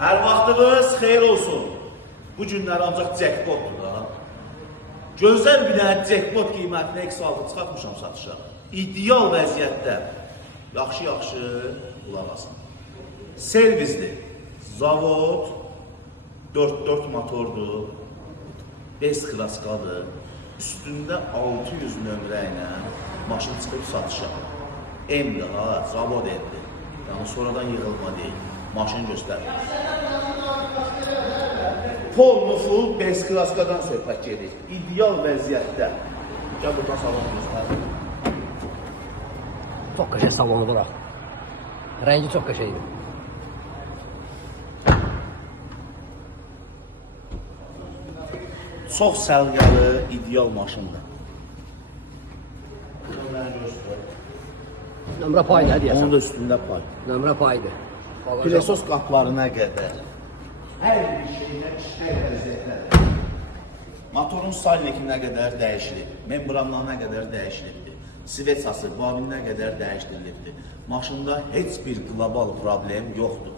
Hər vaxtınız xeyir olsun. Bu günlər ancaq jackpotdur da. Gözəl bir dənə jackpot qiymətini X6 çıxartmışam satışa. İdeal vəziyyətdə. Yaxşı qulaq asın. Servisli, zavod, 4x4 motordur, 5 klaskadır. Üstündə 600 nömrə ilə maşın çıxıb satışa. M-dir ha, zavod M-dir. Yəni sonradan yığılma deyil. Maşın göstərir. Pol nuful 5 klaskadan söhbət gedir. İdeal vəziyyətdə. Gəl buradan salonu göstərir. Çok qəşəng salonu bırak. Rengi çok qəşəngdir. Çox səlqəli, ideal maşındır. Nömrə payı nə Onun deyəsən? da üstündə pay. Nömrə payıdır. Pilesos qaplarına qədər. Hər bir şeylə işlək vəziyyətlədir. Motorun salnikinə qədər dəyişilib. Membranlarına qədər dəyişilibdir. Svetsası, babininə qədər dəyişdirilibdir. Maşında heç bir qlobal problem yoxdur.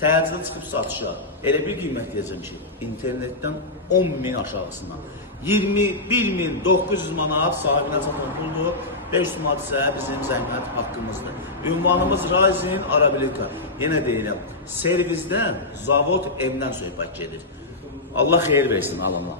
Təyəcədə çıxıb satışa. Elə bir qiymət deyəcəm ki, internetdən 10.000 aşağısına. 21.900 manat sahibinə çatan puldur. 500 manat isə bizim zəhmət haqqımızdır. Ünvanımız Rising Arabilika. Yenə deyirəm, servisdən, zavod, M-dən söhbət gedir. Allah xeyir versin alınlar.